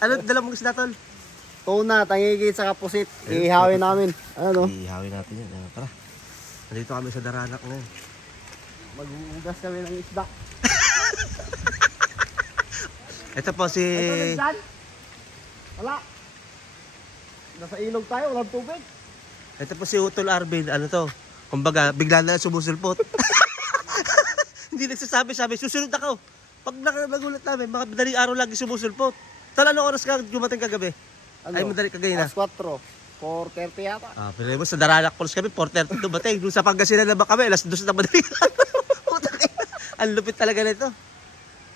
Ano dala mong isda, tol? Tuna, tangigit sa kapusit. Ihawin namin. Ano? Ihawin natin yan. Tara. Nandito kami sa Daranak ngayon. Maghuhugas kami ng isda. Ito po si... Ito, wala. Nasa ilog tayo, walang tubig. Ito po si Utol Arvin. Ano to? Kumbaga, bigla na sumusulpot. Hindi nagsasabi, susunod ako. Pag nagulat namin, mga madaling araw lagi sumusulpot. Tala, anong oras ka dumating kagabi? Ano? Ay, madali kagabi na. 4, 4:30 yata. Pero mo sa Daranak Falls kami, 4:30 dumating. Doon sa Pangasinan na ba kami, alas 2 na madaling araw. Ang lupit talaga nito.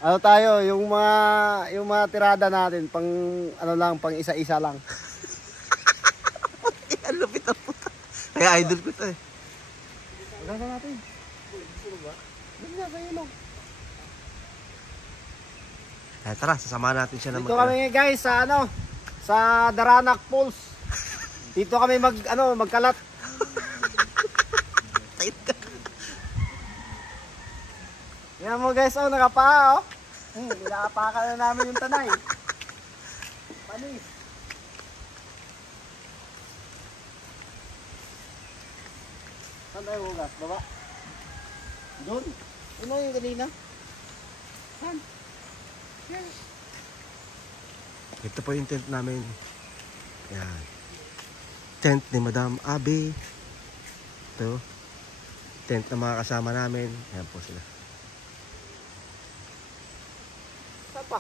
Ano tayo, yung mga tirada natin, pang ano lang, pang isa-isa lang. Ang lupit ang puta. Kaya idol ko to eh. Maganda natin. Gusto ba? Ganyan sa ilog. Kaya tara, sasamahan natin siya naman. Dito kami guys sa ano, sa Daranak Falls. Dito kami magkalat. Yan mo guys, nakapaa oh. Inaapakan na namin yung tanay. Panis. Saan tayo hugas? Baba? Doon? Ano yung kanina? Saan? Yan. Ito po yung tent namin. Yan. Tent ni Madam Abby. Ito. Tent ng mga kasama namin. Yan po sila. Saan pa?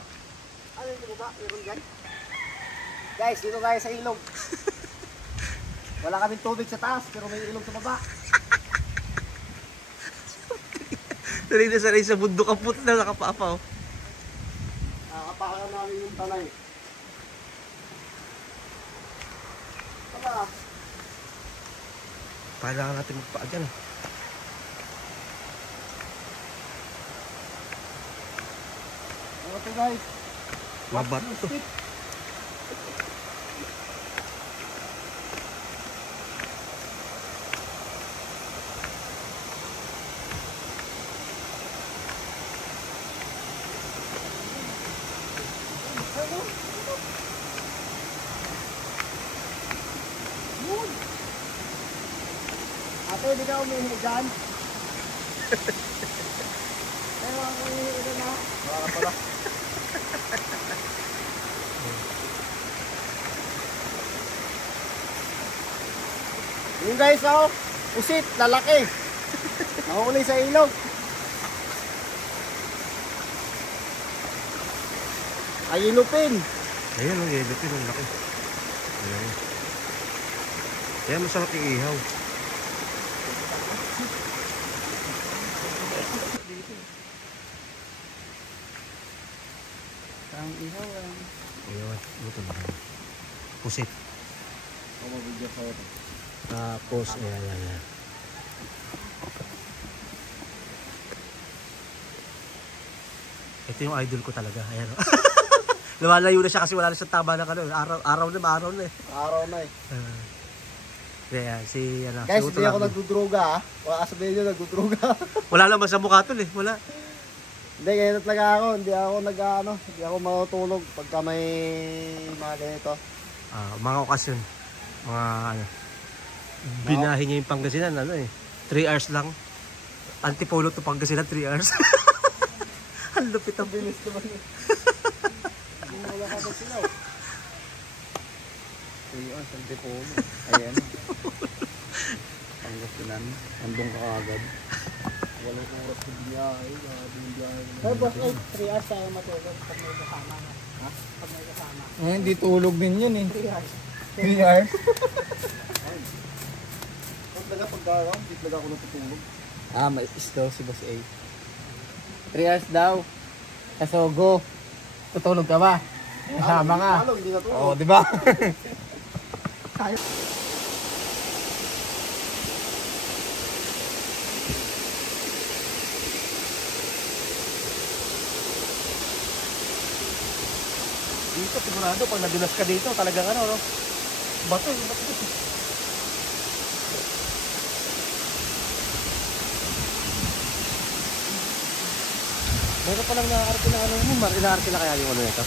Ano yung baba? Meron dyan? Guys, dito tayo sa ilog. Wala kaming tubig sa taas, pero may ilog sa baba. Sanay na sanay sa bundok ang puto na nakapapa oh. Nakapakan namin yung tanay. Tama. Kailangan natin magpaa dyan. Ano to guys? Mabat to. Ate, di ka umihi dyan? Pero ako umihi ka na. Baka pala. Yung guys, usit, lalaki. Nakukuli sa ilog. Ay, ilupin. Ayan ang yelopin, ang laki. Ayan. Ayan, masarap yung ihaw. Ang ihaw lang. Ayan, ito na. Pusit. Ako mabigyan sa ito. Tapos, ayan. Ito yung idol ko talaga. Ayan. Lumalayo na siya kasi wala na siyang tama na ano. Araw na eh. Araw na eh. Kaya si Guys, si hindi ako nagdudruga ha. Wala sabihin nyo nagdudruga. Wala naman sa mukha tol eh. Wala. Hindi, ganyan talaga ako. Hindi ako matutulog pagka may mga ganito. Mga okasyon. Mga binahin niya yung Pangasinan. 3 hours lang. Antipolo to Pangasinan, 3 hours. Ang lupit ang bilis naman eh. Wala ka ba sila? 3 hours, Antipolo. Ayan. Pangasinan. Andong ka agad. Walang oras na biyahe. Pero boss, 3 hours tayo matulog pag may kasama. Ha? Pag may kasama. Hindi tulog din yun eh. 3 hours. 3 hours? Pag nagapagdaraw, hindi talaga ako natutulog. May daw si Boss A. 3 hours daw. Kasogo. Tutulog ka ba? Kasama ka. Oo, di ba? Dito sigurado pag nadulas ka dito talagang bato. Meron pa lang inaarte na kaya yung nito?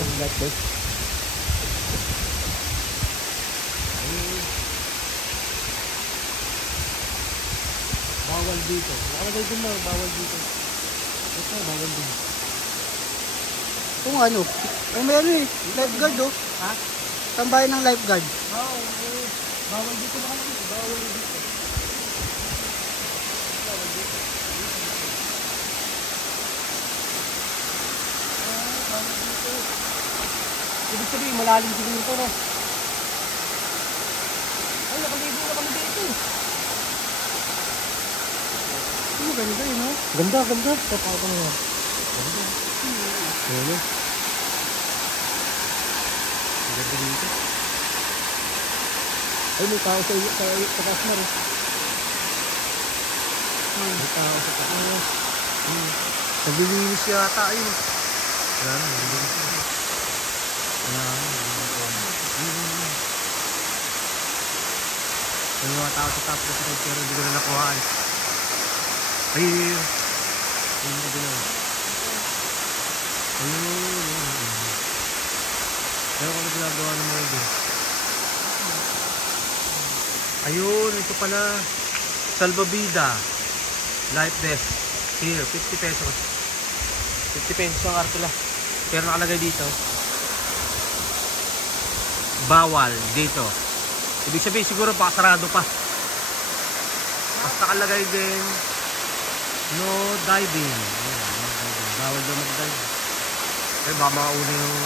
ano, life vest. Bawal dito. Nakalagay din na, bawal dito. Ito, bawal din. Kung ano, meron eh, lifeguard oh. Ha? Tambayan ng lifeguard. Oo, bawal dito nakalagay. Bawal dito. Bawal dito. Bawal dito. Ibig sabihin, malalim siguro ito, no? Ay, nakaligo na kami dito. Ano, ganda yun oh. Ganda, ganda. Tapos ako na. Ganda. Ano? Ganda dito. Ay, may tao sa taas na rin. May tao sa taas. Naglilinis yata ayun. Wala na, naglilinis na. Wala na, may mga tao sa taas kasi pero hindi ko na nakuhaan. Ayun. Ayun na gano'n. Ayun. Pero kung ginagawa ng mga doon. Ayun, ito pala. Salvavida. Life vest. Here, 50 pesos. 50 pesos ang artula. Pero nakalagay dito. Bawal dito. Ibig sabihin siguro pakasarado pa. Tapos nakalagay din. No diving. Bawal daw mag-dive. Eh baka makauna yung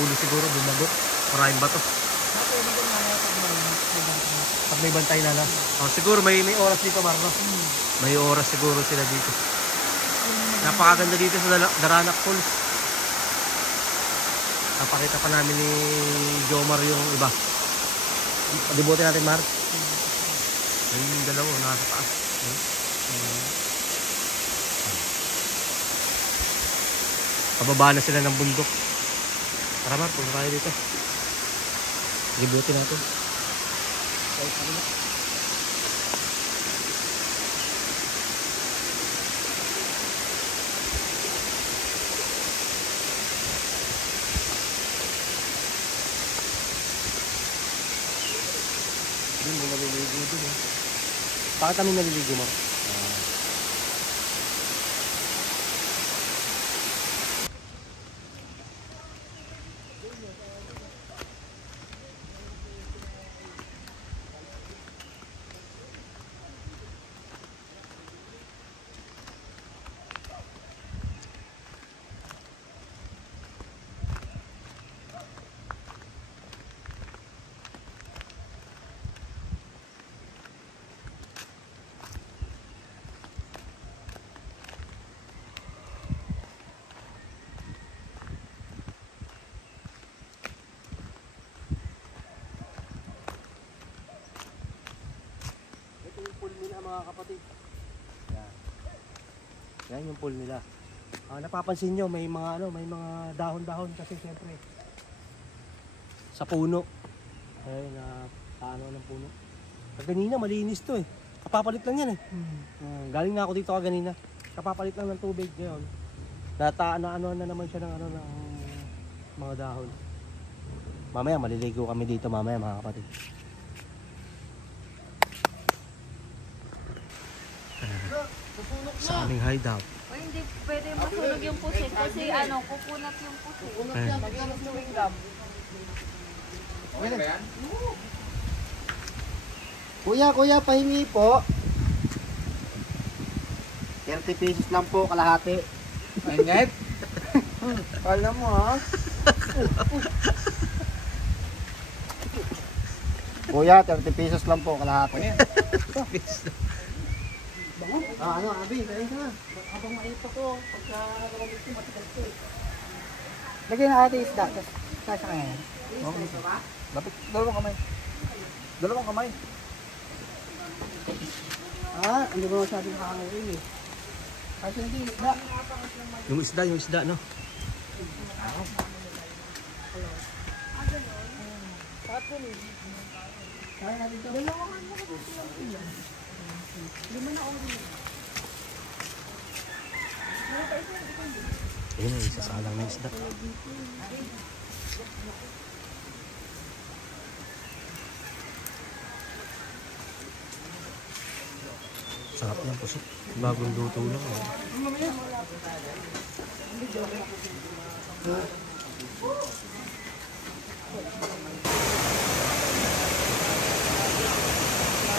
ulo siguro, bumagot. Maraming bato. Pag may bantay na. Oh, siguro may oras dito, Marno. May oras siguro sila dito. Napakaganda dito sa Daranac Falls. Napakita pa namin ni Jomar yung iba. Padibutin natin, Mar. Ayun yung dalawa, nasa taas. Pababa na sila ng bundok. Tara, Mar, punta tayo dito. Padibutin natin. Doon mo naliligo doon eh. Bakit kami naliligo mo? Mga kapatid. Yan. Yan yung pool nila. Napapansin nyo may mga may mga dahon-dahon kasi siyempre sa puno. Ayun paano ng puno. Kanina malinis to eh. Kapapalit lang yan eh. Galing na ako dito kanina. Kapapalit lang ng tubig ngayon. Ano na naman siya ng ng mga dahon. Mamaya maliligo kami dito mamaya mga kapatid. Sa aming hideout. O hindi pwede masunog yung pusit kasi kukunat yung pusit. Kuya, pahingi po. 30 pesos lang po, kalahati. Mainit? Kala mo ha? Kuya, 30 pesos lang po, kalahati. Abi, kaya ka. Habang maito ko, pagka nagawagin ko, matigas ko eh. Lagyan na ate isda, kasya kaya yan. Okay. Dapat dalawang kamay. Dalawang kamay. Hindi ba masyadong kakangawin eh. Kasi hindi isda. Yung isda, no? Sarap yun eh. Kaya natin ito. Dalawang ano ko lang. Lima na ulo. Ayun, isasalang na isda. Sarap niyan puso. Bagong luto lang.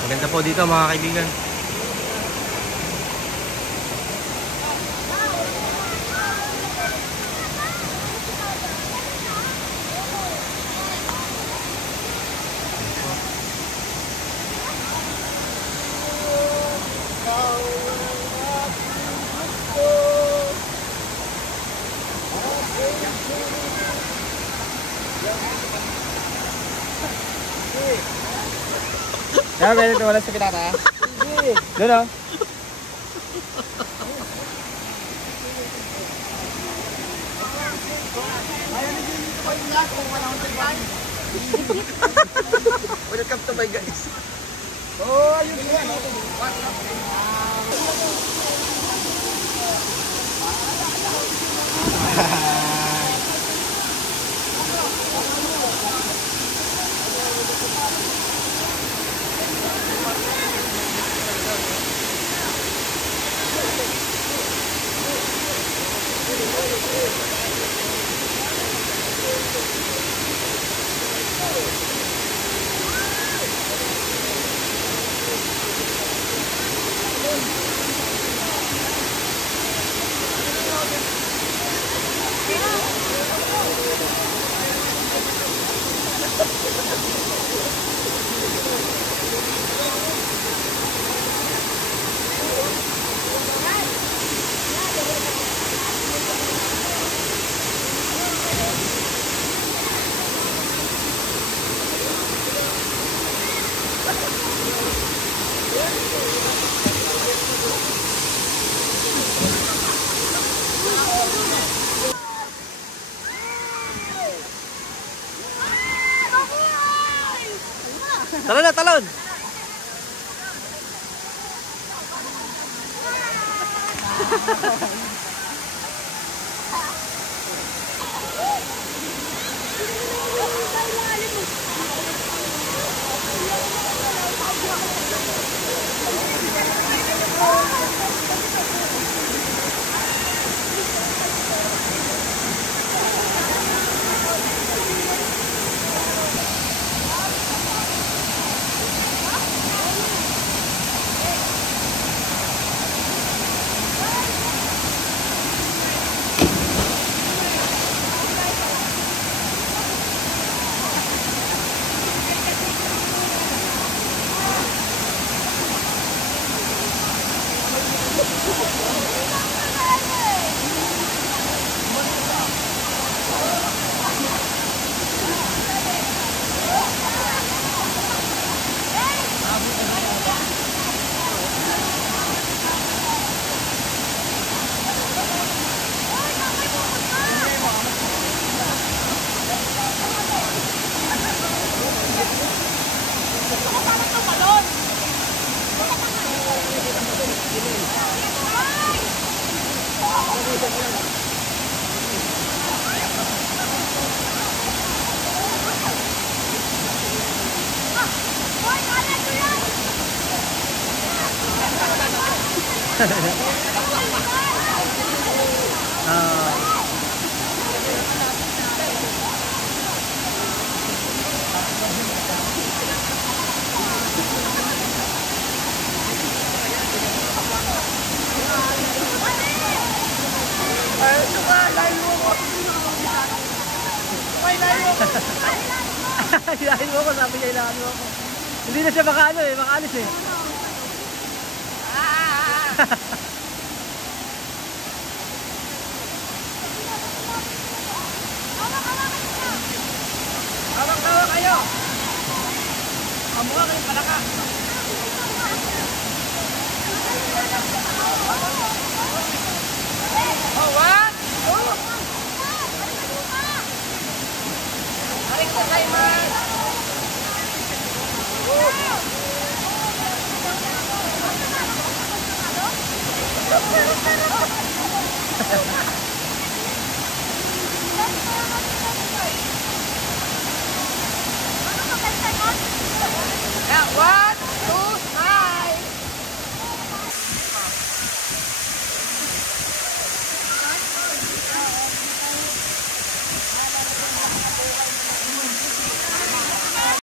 Maganda po dito mga kaibigan. Kaya pwede wala sa pinata? Hindi. Doon o. Welcome to my guys. Oh, ayun yan. Tara na, talon! Hilahin mo ako, sabi niya hilahin mo ako. Hindi na siya makaano eh, makaalis eh. Hawak-hawak kayo. Kamukha kayong palaka. Oh, what? Balik ko kayo, man. Yeah, what?